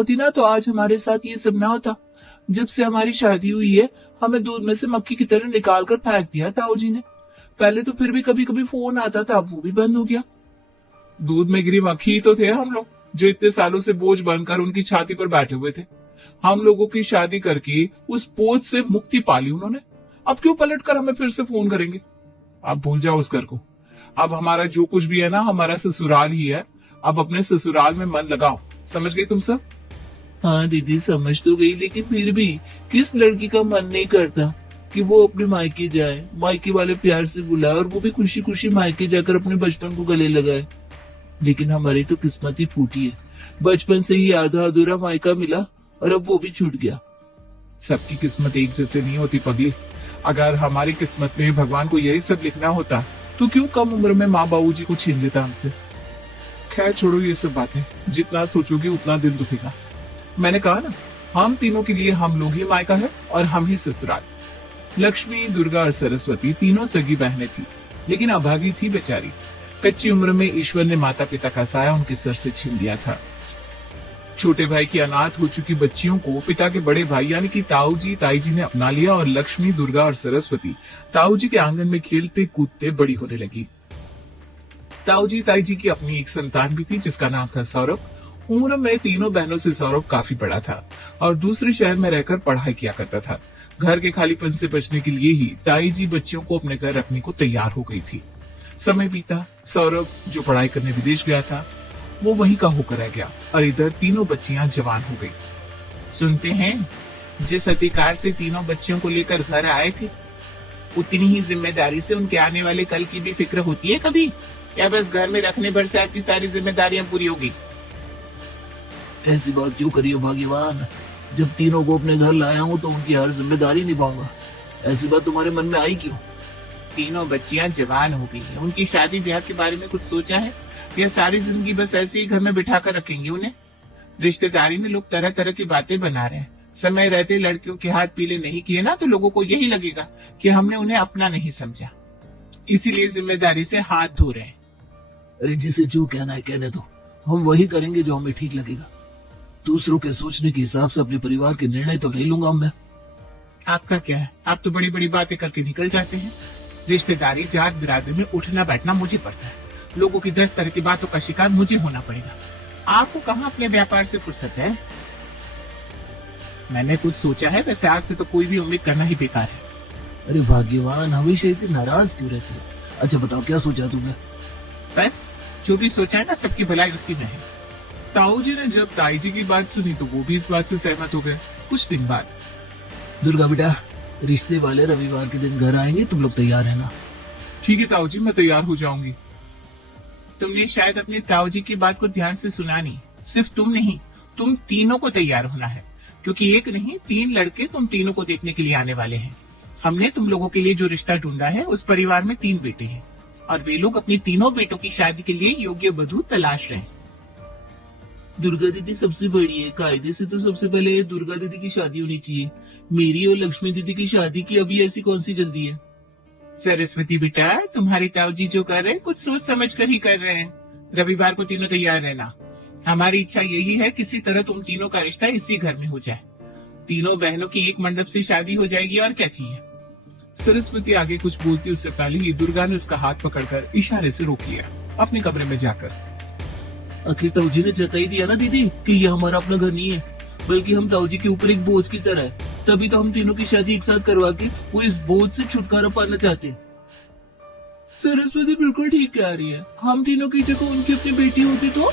होती ना तो आज हमारे साथ ये सब ना होता। जब से हमारी शादी हुई है हमें दूध में से मक्खी की तरह निकाल कर फेंक दिया ताऊ जी ने। पहले तो फिर भी कभी कभी फोन आता था, अब वो भी बंद हो गया। दूध में गिरी मक्खी ही तो थे हम लोग, जो इतने सालों से बोझ बनकर उनकी छाती पर बैठे हुए थे। हम लोगों की शादी करके उस बोझ से मुक्ति पाली उन्होंने। अब क्यों पलट कर हमें फिर से फोन करेंगे? अब भूल जाओ उस घर को। अब हमारा जो कुछ भी है ना, हमारा ससुराल ही है। अब अपने ससुराल में मन लगाओ। समझ गई तुम सब? हाँ दीदी समझ तो गई, लेकिन फिर भी किस लड़की का मन नहीं करता कि वो अपने मायके जाए, मायके वाले प्यार से बुलाए और वो भी खुशी खुशी मायके जाकर अपने बचपन को गले लगाए। लेकिन हमारी तो किस्मत ही फूटी है। बचपन से ही आधा अधूरा मायका मिला और अब वो भी छूट गया। सबकी किस्मत एक जैसे नहीं होती पगली। अगर हमारी किस्मत में भगवान को यही सब लिखना होता तो क्यों कम उम्र में माँ बाबू जी को छीन लेता हमसे। खैर छोड़ो ये सब बातें, जितना सोचोगे उतना दिल दुखेगा। मैंने कहा ना, हम तीनों के लिए हम लोग ही मायका है और हम ही ससुराल। लक्ष्मी, दुर्गा और सरस्वती तीनों सगी बहनें थी, लेकिन अभागी थी बेचारी। कच्ची उम्र में ईश्वर ने माता पिता का साया उनके सर से छीन लिया था। छोटे भाई की अनाथ हो चुकी बच्चियों को पिता के बड़े भाई यानी कि ताऊ जी ताई जी ने अपना लिया और लक्ष्मी, दुर्गा और सरस्वती ताऊ जी के आंगन में खेलते कूदते बड़ी होने लगी। ताऊ जी ताई जी की अपनी एक संतान भी थी जिसका नाम था सौरभ। उम्र में तीनों बहनों से सौरभ काफी बड़ा था और दूसरे शहर में रहकर पढ़ाई किया करता था। घर के खालीपन से बचने के लिए ही ताई जी बच्चियों को अपने घर रखने को तैयार हो गई थी। समय बीता, सौरभ जो पढ़ाई करने विदेश गया था वो वहीं का होकर रह गया और इधर तीनों बच्चियां जवान हो गई। सुनते हैं, जिस अधिकार से तीनों बच्चियों को लेकर घर आए थे उतनी ही जिम्मेदारी से उनके आने वाले कल की भी फिक्र होती है कभी, या बस घर में रखने भर से आपकी सारी जिम्मेदारियां पूरी होगी? ऐसी बात क्यों करिए भाग्यवान, जब तीनों को अपने घर लाया हूँ तो उनकी हर जिम्मेदारी निभाऊंगा। ऐसी बात तुम्हारे मन में आई क्यों? तीनों बच्चियां जवान हो गई हैं, उनकी शादी ब्याह के बारे में कुछ सोचा है या सारी जिंदगी बस ऐसे ही घर में बिठा कर रखेंगे उन्हें? रिश्तेदारी में लोग तरह तरह की बातें बना रहे हैं। समय रहते लड़कियों के हाथ पीले नहीं किए ना तो लोगों को यही लगेगा कि हमने उन्हें अपना नहीं समझा, इसीलिए जिम्मेदारी से हाथ धो रहे हैं। अरे जिसे जो कहना है कहने दो, हम वही करेंगे जो हमें ठीक लगेगा। दूसरों के सोचने के हिसाब से अपने परिवार के निर्णय तो नहीं लूंगा मैं। आपका क्या है, आप तो बड़ी बड़ी बातें करके निकल जाते हैं। रिश्तेदारी जात बिरादरी में उठना बैठना मुझे पड़ता है, लोगों की 10 तरह की बातों का शिकार मुझे होना पड़ेगा। आपको कहाँ अपने व्यापार से फुर्सत है? मैंने कुछ सोचा है, वैसे आपसे तो कोई भी उम्मीद करना ही बेकार है। अरे भाग्यवान, हमेशा इतनी नाराज क्यों रहती है? अच्छा बताओ क्या सोचा तुमने? बस जो भी सोचा है ना, सबकी भलाई उसी में है। ताऊ जी ने जब ताई जी की बात सुनी तो वो भी इस बात से सहमत हो गए। कुछ दिन बाद, दुर्गा बेटा, रिश्ते वाले रविवार के दिन घर आएंगे, तुम लोग तैयार रहना। ठीक है ताऊ जी, मैं तैयार हो जाऊंगी। तुमने शायद अपने ताऊ जी की बात को ध्यान से सुना नहीं। सिर्फ तुम नहीं, तुम तीनों को तैयार होना है, क्योंकि एक नहीं 3 लड़के तुम तीनों को देखने के लिए आने वाले हैं। हमने तुम लोगों के लिए जो रिश्ता ढूंढा है उस परिवार में 3 बेटे हैं और वे लोग अपनी तीनों बेटों की शादी के लिए योग्य वधू तलाश रहे हैं। दुर्गा दीदी सबसे बड़ी है, कायदे से तो सबसे पहले दुर्गा दीदी की शादी होनी चाहिए। मेरी और लक्ष्मी दीदी की शादी की अभी ऐसी कौन सी जल्दी है? सरस्वती बेटा, तुम्हारे ताऊ जी जो कर रहे हैं कुछ सोच समझ कर ही कर रहे हैं। रविवार को तीनों तैयार रहना। हमारी इच्छा यही है किसी तरह तुम तीनों का रिश्ता इसी घर में हो जाए। तीनों बहनों की एक मंडप से शादी हो जाएगी, और क्या चाहिए? सरस्वती आगे कुछ बोलती उससे पहले ही दुर्गा ने उसका हाथ पकड़कर इशारे से रोक लिया अपने कमरे में जाकर। आखिर ताऊ जी ने जता ही दिया ना दीदी कि ये हमारा अपना घर नहीं है, बल्कि हम ताऊ जी के ऊपर एक बोझ की तरह है। तभी तो हम तीनों की शादी एक साथ करवा के वो इस बोझ से छुटकारा पाना चाहते हैं। सरस्वती बिल्कुल ठीक कह रही है। हम तीनों की जगह उनकी अपनी बेटी होती तो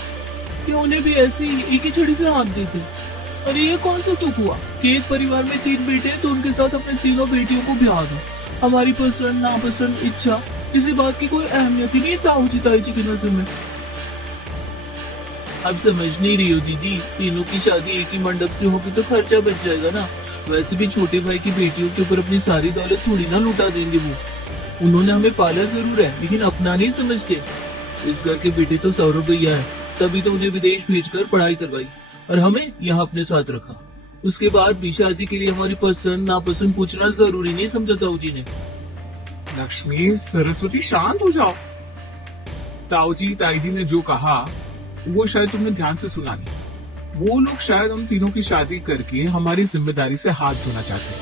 क्या उन्हें भी ऐसे ही एक ही छड़ी से हाथ देते? अरे ये कौन सा तुक हुआ कि एक परिवार में 3 बेटे हैं तो उनके साथ अपने तीनों बेटियों को ब्याह दो। हमारी पसंद नापसंद इच्छा किसी बात की कोई अहमियत ही नहीं है ताऊ जी ताई जी की नजर में। अब समझ नहीं रही हो दीदी, तीनों की शादी एक ही मंडप से होगी तो खर्चा बच जाएगा ना। वैसे भी छोटे भाई की बेटियों के ऊपर अपनी सारी दौलत थोड़ी ना लुटा देंगे वो। उन्होंने हमें पाला जरूर है, लेकिन अपना नहीं समझते। इस घर के बेटे तो सौरभ भैया है, तभी तो उन्हें विदेश भेजकर पढ़ाई करवाई और हमें यहाँ अपने साथ रखा। उसके बाद भी शादी के लिए हमारी पसंद नापसंद पूछना जरूरी नहीं समझा ताऊ जी ने। लक्ष्मी, सरस्वती शांत हो जाओ। ताऊ जी ताई जी ने जो कहा वो शायद तुमने ध्यान से सुना नहीं। वो लोग शायद हम तीनों की शादी करके हमारी जिम्मेदारी से हाथ धोना चाहते हैं,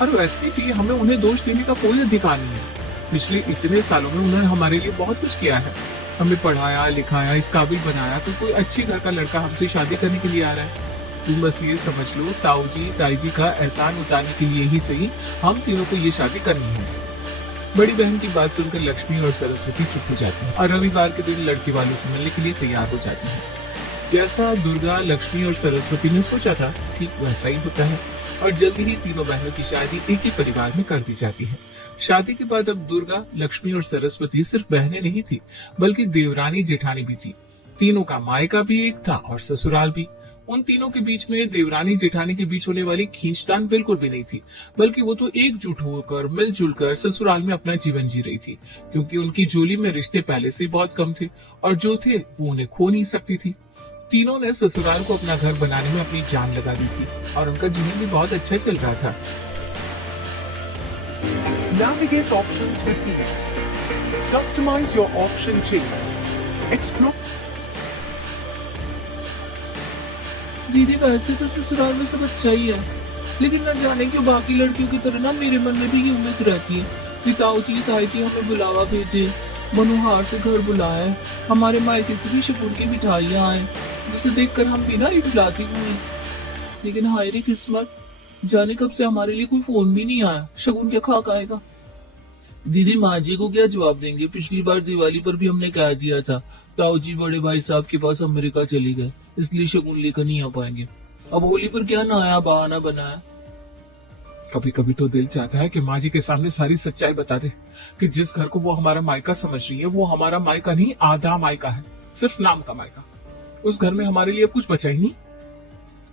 और वैसे भी हमें उन्हें दोष देने का कोई अधिकार नहीं है। पिछले इतने सालों में उन्होंने हमारे लिए बहुत कुछ किया है, हमें पढ़ाया लिखाया, इस काबिल बनाया, तो कोई अच्छे घर का लड़का हमसे शादी करने के लिए आ रहा है। तुम बस ये समझ लो, ताऊ जी ताई जी का एहसान उतारने के लिए ही सही हम तीनों को ये शादी करनी है। बड़ी बहन की बात सुनकर लक्ष्मी और सरस्वती चुप हो जाती हैं और रविवार के दिन लड़के वालों से मिलने के लिए तैयार हो जाती हैं। जैसा दुर्गा, लक्ष्मी और सरस्वती ने सोचा था, ठीक वैसा ही होता है, और जल्दी ही तीनों बहनों की शादी एक ही परिवार में कर दी जाती है। शादी के बाद अब दुर्गा, लक्ष्मी और सरस्वती सिर्फ बहनें नहीं थी, बल्कि देवरानी जेठानी भी थी। तीनों का मायका भी एक था और ससुराल भी। उन तीनों के बीच में देवरानी जेठानी के बीच होने वाली खींचतान बिल्कुल भी नहीं थी, बल्कि वो तो एकजुट होकर मिलजुल कर ससुराल में अपना जीवन जी रही थी, क्योंकि उनकी झोली में रिश्ते पहले से बहुत कम थे और जो थे वो उन्हें खो नहीं सकती थी। तीनों ने ससुराल को अपना घर बनाने में अपनी जान लगा दी थी और उनका जीवन भी बहुत अच्छा चल रहा था। Navigate options with ease. Customize your option chains. Explore. दीदी वैसे तो ससुराल में सब अच्छा ही है, लेकिन न जाने क्यों बाकी लड़कियों की तरह ना मेरे मन में भी ये उम्मीद रहती है कि ताऊ जी ताई जी हमें बुलावा भेजे, मनोहार से घर बुलाए, हमारे मायके से भी शगुन की मिठाइयाँ आए, जिसे देखकर हम भी ना इटलाती हुई। लेकिन हाय रे किस्मत, जाने कब से हमारे लिए कोई फोन भी नहीं आया, शगुन क्या खाक आएगा। दीदी माँ जी को क्या जवाब देंगे? पिछली बार दिवाली पर भी हमने कह दिया था ताऊ जी बड़े भाई साहब के पास अमेरिका चले गए, इसलिए शगुन लेकर नहीं आ पाएंगे। अब होली पर क्या नया बहाना बनाया। कभी कभी तो दिल चाहता है कि माँ जी के सामने सारी सच्चाई बता दे कि जिस घर को वो हमारा मायका समझ रही है वो हमारा मायका नहीं, आधा मायका है, सिर्फ नाम का मायका। उस घर में हमारे लिए कुछ बचा ही नहीं।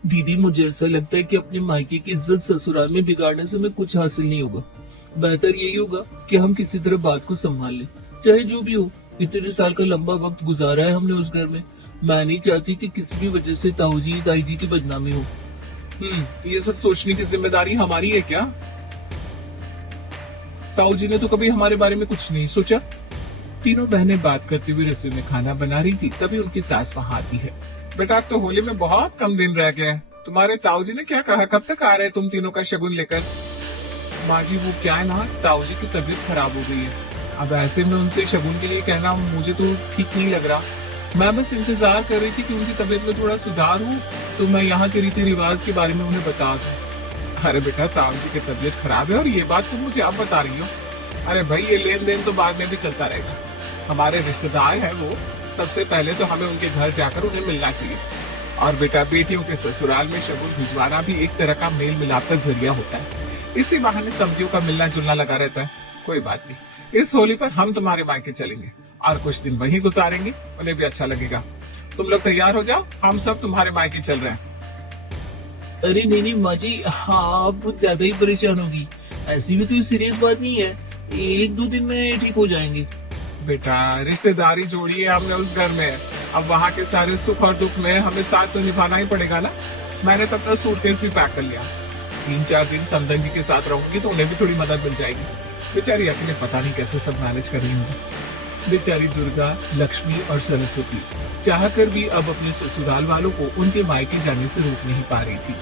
दीदी मुझे ऐसा लगता है कि अपने मायके की इज्जत ससुराल में बिगाड़ने से हमें कुछ हासिल नहीं होगा। बेहतर यही होगा कि हम किसी तरह बात को संभाल लें, चाहे जो भी हो। इतने साल का लंबा वक्त गुजारा है हमने उस घर में, मैं नहीं चाहती कि किसी भी वजह से ताऊ जी दाई जी की बदनामी हो। ये सब सोचने की जिम्मेदारी हमारी है क्या? ताऊ जी ने तो कभी हमारे बारे में कुछ नहीं सोचा। तीनों बहनें बात करते हुए रसोई में खाना बना रही थी, तभी उनकी सास वहां आती है। बेटा तो होली में बहुत कम दिन रह गए, तुम्हारे ताऊ जी ने क्या कहा, कब तक आ रहे तुम तीनों का शगुन लेकर? माँ जी वो क्या है ना, ताऊ जी की तबीयत खराब हो गई है। अब ऐसे में उनसे शगुन के लिए कहना मुझे तो ठीक नहीं लग रहा। मैं बस इंतजार कर रही थी कि उनकी तबीयत में थोड़ा सुधार हो तो मैं यहाँ के रीति रिवाज के बारे में उन्हें बता दूं। अरे बेटा ताऊ जी की तबीयत खराब है और ये बात तुम मुझे आप बता रही हो? अरे भाई ये लेन देन तो बाद में भी चलता रहेगा, हमारे रिश्तेदार है वो, सबसे पहले तो हमें उनके घर जाकर उन्हें मिलना चाहिए। और बेटा बेटियों के ससुराल में शगुन भिजवाना भी एक तरह का मेल मिलाप का जरिया होता है, इसी बहाने समझियों का मिलना जुलना लगा रहता है। कोई बात नहीं, इस होली पर हम तुम्हारे मायके चलेंगे और कुछ दिन वहीं गुजारेंगे, उन्हें भी अच्छा लगेगा। तुम लोग तैयार हो जाओ, हम सब तुम्हारे मायके चल रहे हैं। अरे नहीं माँ जी, हाँ आप कुछ ज्यादा ही परेशान होगी, ऐसी भी कोई सीरियस बात नहीं है, 1-2 दिन में ठीक हो जाएंगे। बेटा रिश्तेदारी जोड़ी है हमने उस घर में, अब वहाँ के सारे सुख और दुख में हमें साथ तो निभाना ही पड़ेगा ना। मैंने तब तक सूटकेस भी पैक कर लिया, 3-4 दिन समदन जी के साथ रहूंगी तो उन्हें भी थोड़ी मदद मिल जाएगी। बेचारी अकेले पता नहीं कैसे सब मैनेज कर रही होंगी। बेचारी दुर्गा, लक्ष्मी और सरस्वती चाहकर भी अब अपने ससुराल वालों को उनके मायके जाने से रोक नहीं पा रही थी।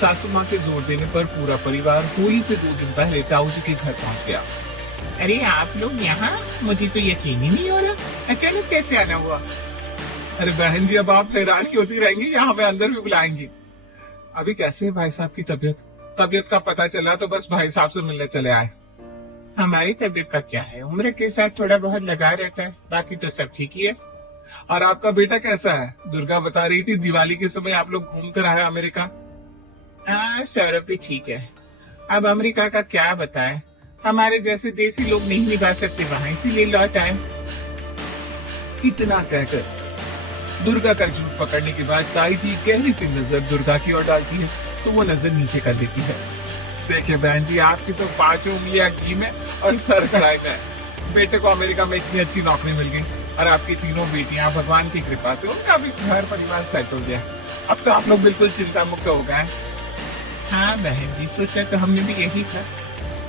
सासू माँ के जोर देने पर पूरा परिवार होली से 2 दिन पहले ताऊ जी के घर पहुँच गया। अरे आप लोग यहाँ, मुझे तो यकीन ही नहीं हो रहा, अचानक कैसे आना हुआ? अरे बहन जी अब आप हैरान की होती रहेंगी या हमें अंदर भी बुलाएंगी? अभी कैसे है भाई साहब की तबीयत? तबीयत का पता चला तो बस भाई साहब से मिलने चले आए। हमारी तबीयत का क्या है, उम्र के साथ थोड़ा बहुत लगा रहता है, बाकी तो सब ठीक ही है। और आपका बेटा कैसा है? दुर्गा बता रही थी दिवाली के समय आप लोग घूम कर आए अमेरिका। हाँ सौरभ भी ठीक है, अब अमेरिका का क्या बताए, हमारे जैसे देसी लोग नहीं निभा सकते वहाँ, इसीलिए लौट आए। इतना कहकर दुर्गा का झूठ पकड़ने के बाद ताई जी गहरी सी नजर दुर्गा की ओर डालती है तो वो नजर नीचे कर देती है। देखिए बहन जी आपकी तो 5 उंगलियां घी में और सर कढ़ाई में, बेटे को अमेरिका में इतनी अच्छी नौकरी मिल गई और आपकी तीनों बेटियां भगवान की कृपा से उनका भी घर परिवार सेट हो गया, अब तो आप लोग बिल्कुल चिंता मुक्त हो गए। हाँ बहन जी सोचा तो हमने भी यही था,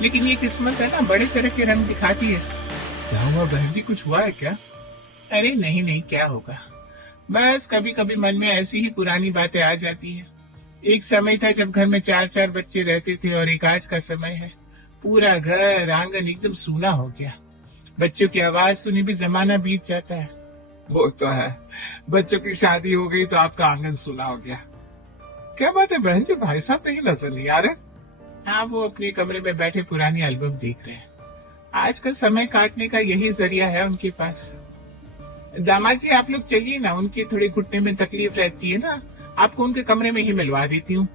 लेकिन ये किस्मत है ना बड़े तरह के रंग दिखाती है। क्या हुआ बहन जी, कुछ हुआ है क्या? अरे नहीं क्या होगा, बस कभी कभी मन में ऐसी ही पुरानी बातें आ जाती है। एक समय था जब घर में 4-4 बच्चे रहते थे और एक आज का समय है पूरा घर आंगन एकदम सूना हो गया। बच्चों की आवाज सुनी भी जमाना बीत जाता है। वो तो है, बच्चों की शादी हो गई तो आपका आंगन सूना हो गया। क्या बात है बहन जी, भाई साहब कहीं नजर नहीं आ रहे? हाँ, वो अपने कमरे में बैठे पुरानी एल्बम देख रहे हैं। आज का समय काटने का यही जरिया है उनके पास। दामाद जी आप लोग चलिए ना, उनके थोड़े घुटने में तकलीफ रहती है ना, आपको उनके कमरे में ही मिलवा देती हूँ।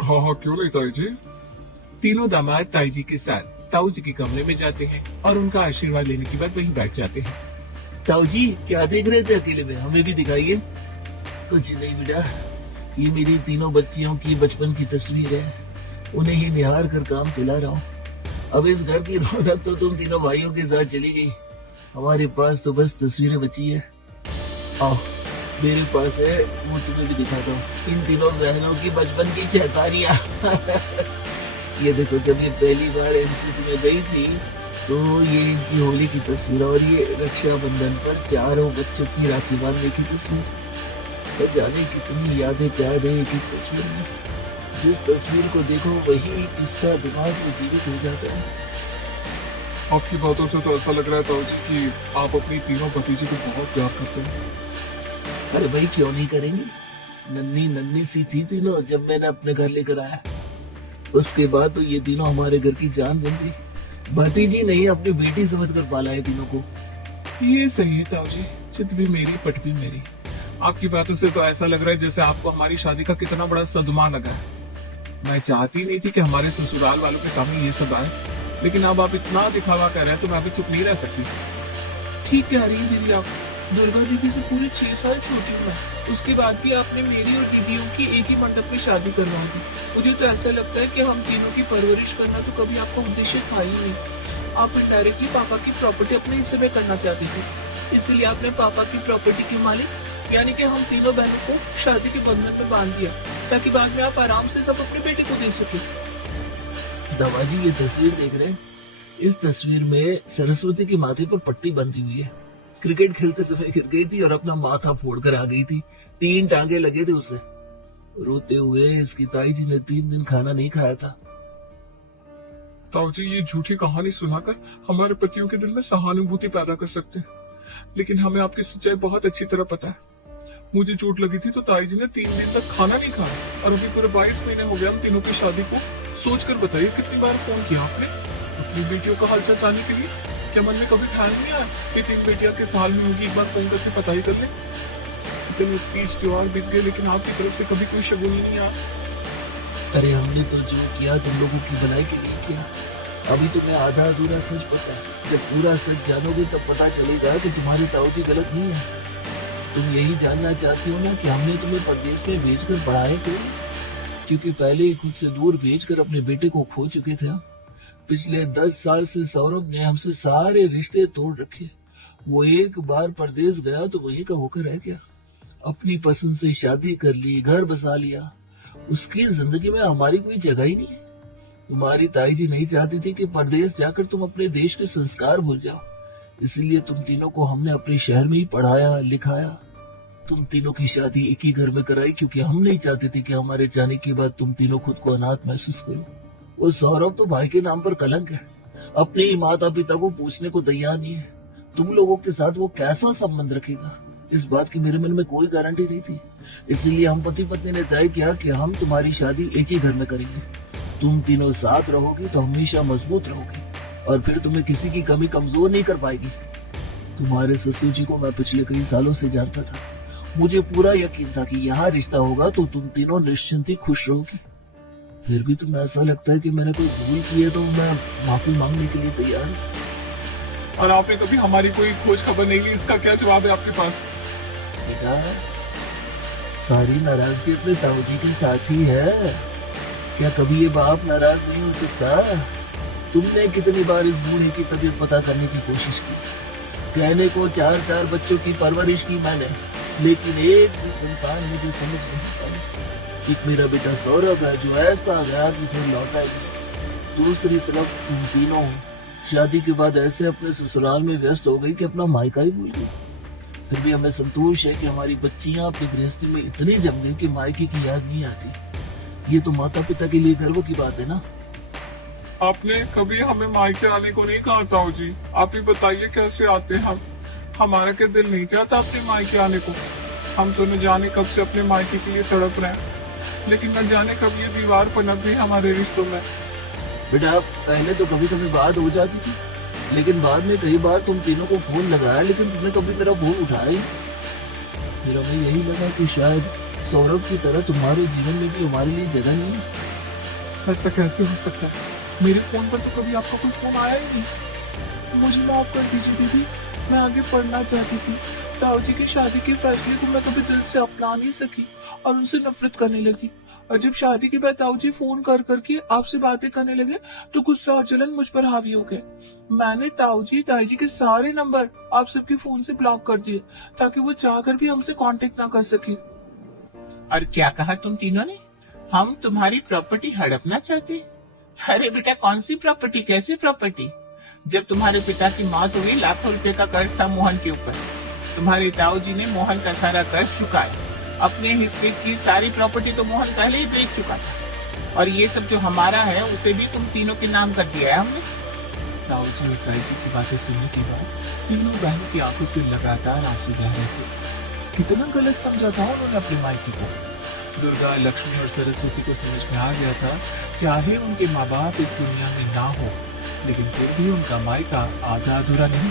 हाँ हाँ, क्यों नहीं ताई जी। तीनों दामाद ताई जी के साथ ताऊ जी के कमरे में जाते हैं और उनका आशीर्वाद लेने के बाद वहीं बैठ जाते हैं। ताऊ जी क्या देख रहे थे अकेले में, हमें भी दिखाइए। कुछ नहीं बेटा, ये मेरी तीनों बच्चियों की बचपन की तस्वीर है, उन्हें ही निहार कर काम चला रहा हूँ। अब इस घर की रौनक तो तुम तीनों भाइयों के साथ चली गई, हमारे पास तो बस तस्वीरें बची है। आओ मेरे पास है, वो तुम्हें भी दिखाता हूँ, इन तीनों बहनों की बचपन की चहकारियाँ। ये देखो, जब ये पहली बार एनसीसी में गई थी तो ये इनकी होली की तस्वीर और ये रक्षाबंधन पर चारों बच्चों की राखी बांधने की तस्वीर। तो जाने कितनी यादें प्यार है एक तस्वीर में। जिस तस्वीर को देखो वही किस्सा दिमाग में जीवित हो जाता है। आपकी बातों से तो ऐसा लग रहा है ताऊ जी कि आप अपनी तीनों भतीजी को बहुत प्यार करते हैं। अरे भाई क्यों नहीं करेंगे, नन्ही नन्ही सी थी तीनों जब मैंने अपने घर लेकर आया। उसके बाद तो ये तीनों हमारे घर की जान बन गई। भतीजी नहीं, अपनी बेटी समझकर पाला है तीनों को। ये सही है ताऊ जी, चित भी मेरी पट भी मेरी। आपकी बातों से तो ऐसा लग रहा है जैसे आपको हमारी शादी का कितना बड़ा सदमा लगा है। मैं चाहती नहीं थी कि हमारे ससुराल वालों के सामने ये सब आए, लेकिन अब आप इतना दिखावा कर रहे हैं तो मैं अभी चुप नहीं रह सकती। ठीक कह रही है दीदी आप, दुर्गा दीदी से पूरे 6 साल छोटी हूँ मैं। उसके बाद भी आपने मेरी और दीदियों की एक ही मंडप में शादी करवा दी। मुझे तो ऐसा लगता है कि हम तीनों की परवरिश करना तो कभी आपका उद्देश्य था ही नहीं। आप इनडायरेक्टली पापा की प्रॉपर्टी अपने हिस्से में करना चाहते थे, इसलिए आपने पापा की प्रॉपर्टी के मालिक यानी कि हम तीनों बहनों को शादी के बंधन पर बांध दिया, ताकि बाद में आप आराम से सब अपने बेटे को दे सके। दादाजी ये तस्वीर देख रहे हैं, इस तस्वीर में सरस्वती के माथे पर पट्टी बंधी हुई है। क्रिकेट खेलते समय गिर गई थी और अपना माथा फोड़कर आ गई थी। 3 टांगे लगे थे उसे। रोते हुए इसकी ताई जी ने 3 दिन खाना नहीं खाया था। ताऊ जी ये झूठी कहानी सुनाकर हमारे पतियों के दिल में सहानुभूति पैदा कर सकते हैं, लेकिन हमें आपकी सच्चाई बहुत अच्छी तरह पता है। मुझे चोट लगी थी तो ताई जी ने 3 दिन तक खाना नहीं खाया और अभी पूरे 22 महीने हो गए हम तीनों की शादी को। सोचकर बताइए कितनी बार फोन किया आपने अपनी बेटियों का हालचाल जानने के लिए। क्या मन में कभी ख्याल नहीं आया कि 3 बेटियां किस हाल में होगी, एक बार फोन करके पता ही कर ले। इतने 30 त्योहार बीत गए लेकिन आपकी तरफ से कभी कोई शगुन ही नहीं आया। अरे हमने तो जो किया तुम लोगों की भलाई के लिए किया। अभी तुम्हें आधा अधूरा सच पता है, जब पूरा सच जानोगे तब पता चलेगा कि तुम्हारे ताऊ जी गलत नहीं है। तुम यही जानना चाहती हो ना कि हमने तुम्हें परदेश में भेजकर पढ़ाया क्यों? क्योंकि पहले ही खुद से दूर भेजकर अपने बेटे को खो चुके थे हम। पिछले 10 साल से सौरभ ने हमसे सारे रिश्ते तोड़ रखे। वो एक बार परदेश गया तो वहीं का होकर रह गया। अपनी पसंद से शादी कर ली, घर बसा लिया। उसकी जिंदगी में हमारी कोई जगह ही नहीं है। तुम्हारी ताई जी नहीं चाहती थी कि परदेश जाकर तुम अपने देश के संस्कार भूल जाओ, इसलिए तुम तीनों को हमने अपने शहर में ही पढ़ाया लिखाया। तुम तीनों की शादी एक ही घर में कराई क्योंकि हम नहीं चाहते थे कि हमारे जाने के बाद तुम तीनों खुद को अनाथ महसूस करो। वो सौरभ तो भाई के नाम पर कलंक है, अपने ही माता पिता को पूछने को तैयार नहीं है। तुम लोगों के साथ वो कैसा संबंध रखेगा, इस बात की मेरे मन में कोई गारंटी नहीं थी। इसीलिए हम पति पत्नी ने तय किया कि हम तुम्हारी शादी एक ही घर में करेंगे। तुम तीनों साथ रहोगी तो हमेशा मजबूत रहोगी और फिर तुम्हें किसी की कमी कमजोर नहीं कर पाएगी। तुम्हारे ससुर जी को मैं पिछले कई सालों से जानता था। मुझे पूरा यकीन था कि यहाँ रिश्ता होगा तो तुम तीनों निश्चिंत ही खुश रहोगी। फिर भी तुम्हें ऐसा लगता है कि मैंने कोई भूल की है तो मैं माफी मांगने के लिए तैयार हूँ। और आपने कभी हमारी कोई खोज खबर नहीं ली, इसका क्या जवाब है आपके पास? बेटा सारी नाराजगी अपने ताऊ जी के साथ ही है। क्या कभी ये बाप नाराज नहीं हो सकता? तुमने कितनी बार इस बूढ़े की तबीयत पता करने की कोशिश की। कहने को 4 बच्चों की परवरिश की मैंने, लेकिन एक भी संतान मुझे समझ नहीं पाई। एक मेरा बेटा सौरभ है जो ऐसा गया कि फिर लौटा ही। दूसरी तरफ तुम तीनों शादी के बाद ऐसे अपने ससुराल में व्यस्त हो गई कि अपना मायका ही भूल गई। फिर भी हमें संतोष है कि हमारी बच्चियां अपनी गृहस्थी में इतनी जम गई कि मायके की याद नहीं आती। ये तो माता पिता के लिए गर्व की बात है ना। आपने कभी हमें मायके आने को नहीं कहा ताऊ जी। आप ही बताइए कैसे आते हैं हम। हमारा क्या दिल नहीं चाहता अपने मायके आने को। हम तो न जाने कब से अपने मायके के लिए तड़प रहे हैं, लेकिन न जाने कब ये दीवार पनप गई हमारे रिश्तों में। बेटा पहले तो कभी कभी बात हो जाती थी, लेकिन बाद में कई बार तुम तीनों को फोन लगाया, लेकिन तुमने कभी मेरा फोन उठाया ही। फिर हमें यही लगा कि शायद सौरभ की तरह तुम्हारे जीवन में भी हमारे लिए जगह नहीं है। ऐसा कैसे हो सकता है? मेरे फोन पर तो कभी आपका कोई फोन आया ही नहीं। मुझे माफ कर दीजिए दीदी, मैं आगे पढ़ना चाहती थी। ताऊ जी की शादी के फैसले को मैं कभी दिल से अपना नहीं सकी और उनसे नफरत करने लगी। और जब शादी के बाद ताऊ जी फोन कर करके आपसे बातें करने लगे तो गुस्सा और जलन मुझ पर हावी हो गए। मैंने ताऊ जी ताई जी के सारे नंबर आप सबके फोन से ब्लॉक कर दिए ताकि वो चाहकर भी हमसे कांटेक्ट ना कर सके। और क्या कहा तुम तीनों ने? हम तुम्हारी प्रॉपर्टी हड़पना चाहते? अरे बेटा कौन सी प्रॉपर्टी, कैसी प्रॉपर्टी? जब तुम्हारे पिता की मौत हुई लाखों रुपए का कर्ज था मोहन के ऊपर। तुम्हारे ताऊ जी ने मोहन का सारा कर्ज चुकाया। अपने हिस्से की सारी प्रॉपर्टी तो मोहन पहले ही बेच चुका था, और ये सब जो हमारा है उसे भी तुम तीनों के नाम कर दिया है हमने। ताऊ जी और ताई जी की बातें सुनने के बाद तीनों बहनों की आंखों से लगातार आंसू बह रहे थे। कितना गलत समझा था उन्होंने अपने मायके को। दुर्गा, लक्ष्मी और सरस्वती को समझ में आ गया था, चाहे उनके माँ बाप इस दुनिया में ना हो, लेकिन फिर भी उनका मायका आधा अधूरा नहीं।